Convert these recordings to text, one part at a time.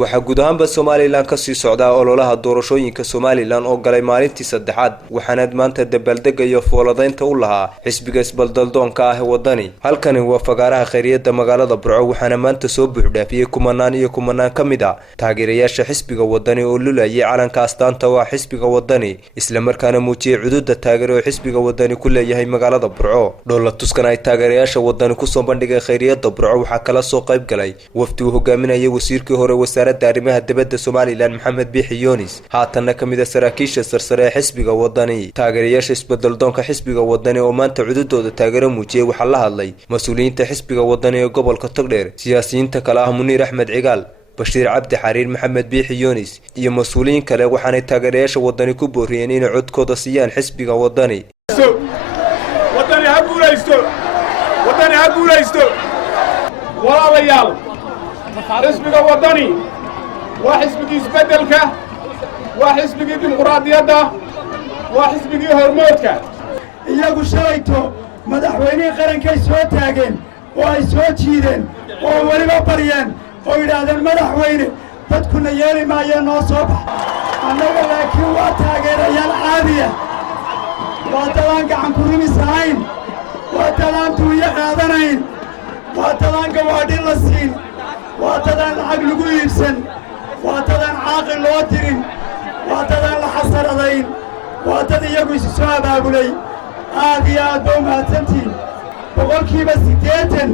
waxaa guud ahaanba Somaliland ka sii socda ololaha doorashooyinka Somaliland oo galay maalintii saddexaad waxaana maanta dabaaldegaya fooladaynta u lahaa xisbiga isbaldaldoonka ah wadani halkani waa fagaaraha khayriyada magaalada Burco waxaana maanta soo buuxdhaafiyay kumanaan kamid ah taageerayaasha xisbiga wadani oo lulayay calanka astaanta waa xisbiga wadani isla markaana muujiyay xuduudda taageero xisbiga wadani ku leeyahay magaalada Burco dowlad tuskan ay taageerayaasha wadani ku soo bandhigay khayriyada Burco waxaa kala soo qayb galay wafdi uu hogaaminayay wasiirkii hore arrimaha dibadda Somaliland Maxamed Biixi Yunis haatana kamida saraakiisha sarsare xisbiga wadani taageerayaasha isbeddeldoonka xisbiga wadani oo maanta cududooda taageero muujiyay waxa la hadlay mas'uuliyiinta xisbiga wadani ee gobolka Togdheer siyaasiyiinta kala ah Muniir Axmed Cigaal Bashiir Cabdi Xariir Maxamed Biixi Yunis iyo mas'uuliyiin kale waxaana taageerayaasha wadani ku booriyeen inay codkooda siiyaan xisbiga wadani wadani ha guulaysto walaalayaal xisbiga wadani وحزبي isbedelka وحزبي dimuqraadiyadda وحزبي hormoodka iyagu shalayto madaxweynaha qarankay soo taageen oo ay soo jiideen oo waliba bariyeen oo yiraahdeen madaxweyne dadkuna yeeli maayeen noo soo bax annaga laakiin waa taageerayaal caadiya waa dadaan gacan ku rimisanayn waa dadaan tuuyo qaadanayn waa dadaan gawaadhin la siin waa dadaan lacag lagu iibsan واتدان عاقل لو ترين واتدان لحسر ادين واتد iyagu isu soo abaabulay aad iyo aad baa mahadsantiin boqolkiiba 80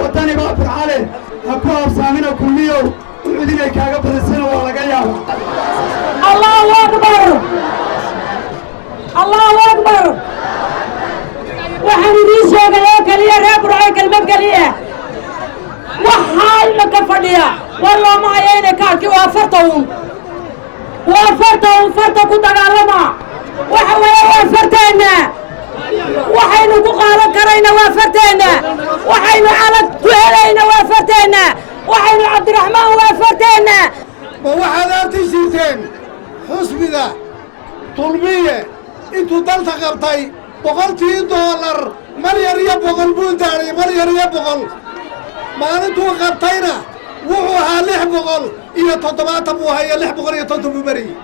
wadani baa burcale ha ku habsaamina kulmiyo udinay kaaga badisana waa laga yaabaa Allahu akbar waxaan idin sheegayaa kaliya reer burcale kalmad kaliya waxay la ka fadhiya والله ما يينا كاركي وافرتهم فرتا كنت قالما وافرتنا وحين قال كرينا وافرتنا وحين على كهلينا وافرتنا وحين عبد الرحمن وافرتنا وحنا تيشيرتين حسبنا طلبيه انتو دلتا قبطي $100 مليار يبغل بولداري مليار يبغل ما انتو قبطينا وحوها 600 إلى 700 وهي 600 مري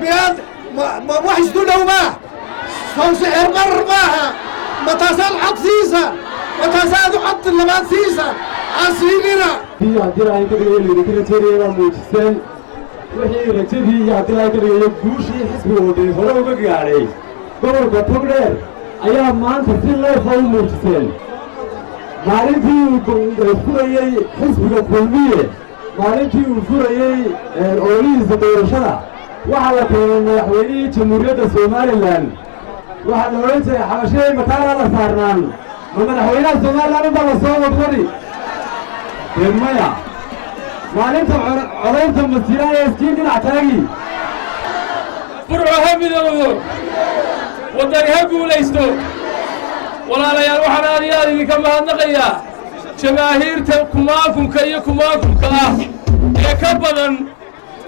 بياد ما وحش دونه ما سعر مر معها ما تسال حط سيسا ما تسال حط اللبات سيسا عسيرنا هي عندنا هاي كده اللي كده تيري موجسن وهي رجبي عندنا كده يبوشي حسب ودي فلو بقاري قبل كتبلر أيام ما أنت في الله فوق موجسن maalintii uu furayay xisbiga kulmiye maalintii uu furayay ololihiisa doorashada waxa la keenay madaxweynihii jamhuuriyadda Somaliland waxa la oran jiray xabashada mataana la saarnaan madaxweynaha Somaliland baa la soo wadwadi deemaya maalinta codaynta masiirada iskiin dhinac taagi Burco hamidoodo wadani ha guulaysto walaalayaal waxaan aad idinka mahadnaqayaa jamaahiirta kumaakunka iyo kumaakunka ah ee ka badan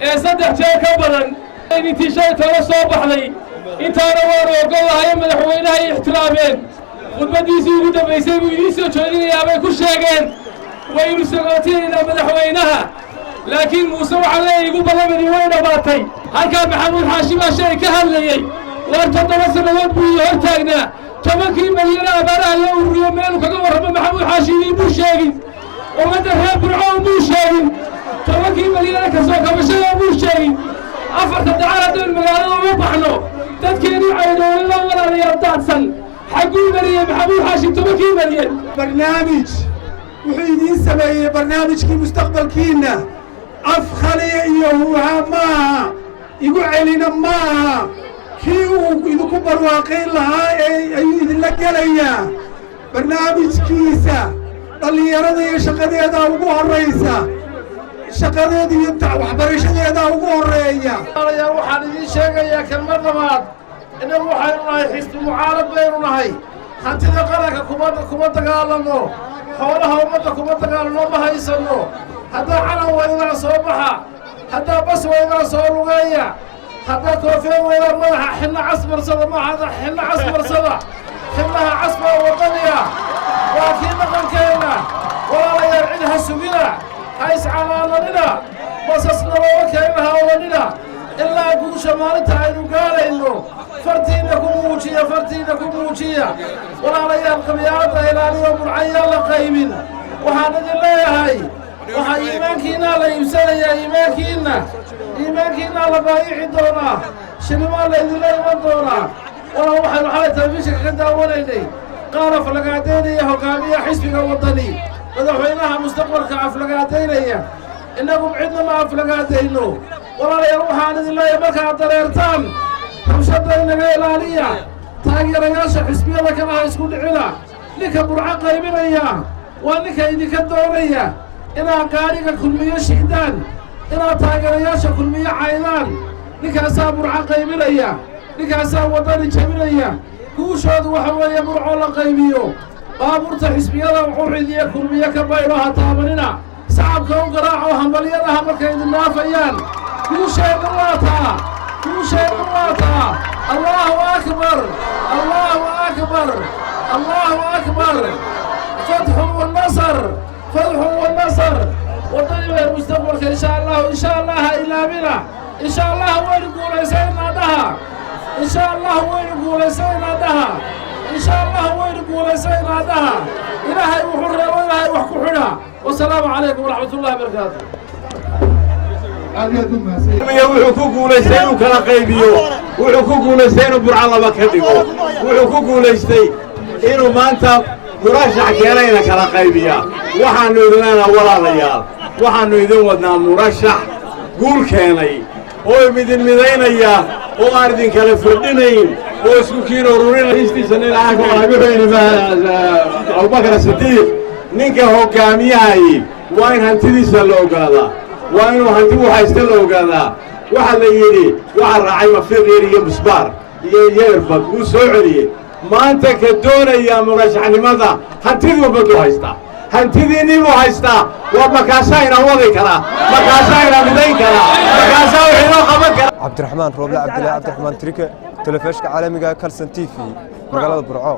ee 3 jeer ka badan intii shay tala soo baxday intaana waan ogolahay madaxweynaha ay ixtiraameen khudbadiisii ugu dambeysay buu idin soo jeedinayaa bay ku sheegeen waynu sagootinayna madaxweynaha laakiin muuse waxa la igu ballamay way dhabaatay halka maxamuud xaashim shay ka hadlayay war 7 sanadood buu hor taagnaa tobankii malyan abaaraha la ururiyo meel kaga warramo maxamuud xaashim buu sheegay ummadda reer Burco buu sheegay tobankii malyan ka soo kabashada buu sheegay afarta dacalada magaalada ugu baxno dadkeenu caydoon la walaalayaal daadsan xaguu mariyay maxamuud xaashim tobankii malyan barnaamij wuxuu idin sameeyay barnaamijkii mustaqbalkiina afkhaliya iyo huwa igu celina maaha kii uu idinku barwaaqayn lahaa ayuu idinla gelayaa barnaamijkiisa dhallinyarada iyo shaqadeeda ugu horraysa shaqadeeda iyo waxbarashadeeda ugu horreeya waxaan idiin sheegayaa kelmad labaad innagu waxaynu nahay xisbi mucaarad baynu nahay hantida qaranka kuma dagaalano xoolaha ummadda kuma dagaalano ma haysanno haddaa calan weynaa soo baxa haddaa bas weynaa soo lugeeya hadda koofiyad weeyaan madaxa xilna casbarsada ma hada xilna casbarsada xilnaha casba wadaniga waa kii dhaqankeena walaalayaal cid ha sugina ha iscalaananina basasna looga keenaha odanina ilaa guusha maalinta aynu gaadhayno fartiinna ku muujiya fartiinna ku muujiya walaalayaal qabyaalada ilaaliyo burcayaan la qaybin waxaan idin leeyahay waxaa iimaankiinaa la iibsanayaa iimaankiinaa la baayici doonaa shilimaan laydinla iman doonaa walaa waxaynu xalay telefishinka ka daawanaynay qaar aflagaadaynaya hoggaamiya xisbiga waddani madaxweynaha mustaqbalka aflagaadaynaya innagu cidna ma aflagaadayno walaalayaal waxaan idin leeyahay markaad dareertaan rabshadda inaga ilaaliya taageerayaasha xisbiyada kalaha isku dhicina ninka burco qaybinaya waa ninka idinka doonaya inaad gaadhiga kulmiyo shiidaan inaad taageerayaasha kulmiyo caydaan ninkaasaa burco qaybinaya ninkaasaa waddani jabinaya guushoodu waxa weeye burco la qaybiyo baabuurta xisbiyada uxid iyo kulmiyo ka baydho ha taabanina sacabka u garaaco hambalyadaha markay idin dhaafayaan guusheenna waa taa allahu akbar allahu akbar allahu akbar fatxun wanasar waddani weer mustaqbalka insha allah ha ilaabina insha allah waynu guulaysaynaa dhaha insha allah waynu guulaysaynaa dhaha ilaahay wuxuu reebo ilaahay wax ku xidha wasalaamu calaykum waraxmatullahi wabarakaatu wuxuu ku guulaystay inuu kala qaybiyo wuxuu ku guulaystay inuu burco laba ka dhigo wuxuu ku guulaystay inuu maanta murashax keenayna kala qaybiya waxaannu idin leenaha walaalayaal waxaannu idin wadnaa murashax guul keenay oo idin midaynaya oo aan idin kala firdhinayn oo isku kiin ururinayabubakar sidiiq ninka hoggaamiyahayi waa in hantidiisa la ogaadaa waa inuu hanti u haysta la ogaadaa waxaa la yidhi waxaa raacay mafiiqyar iyo musbaar iyo yeerbad wuu soo celiyey maanta ka doonaya murashaxnimada hantidii ummadu haystaa hantidiinnii buu haystaa waa markaasaa inaan wadi karaa markaasaa inaan midayn karaa markaasaa wax inoo qaban karaa cabdiraxmaan rooble cabdilaahi cabdiraxmaan trike telefishka caalamiga kalson t v magaalada burco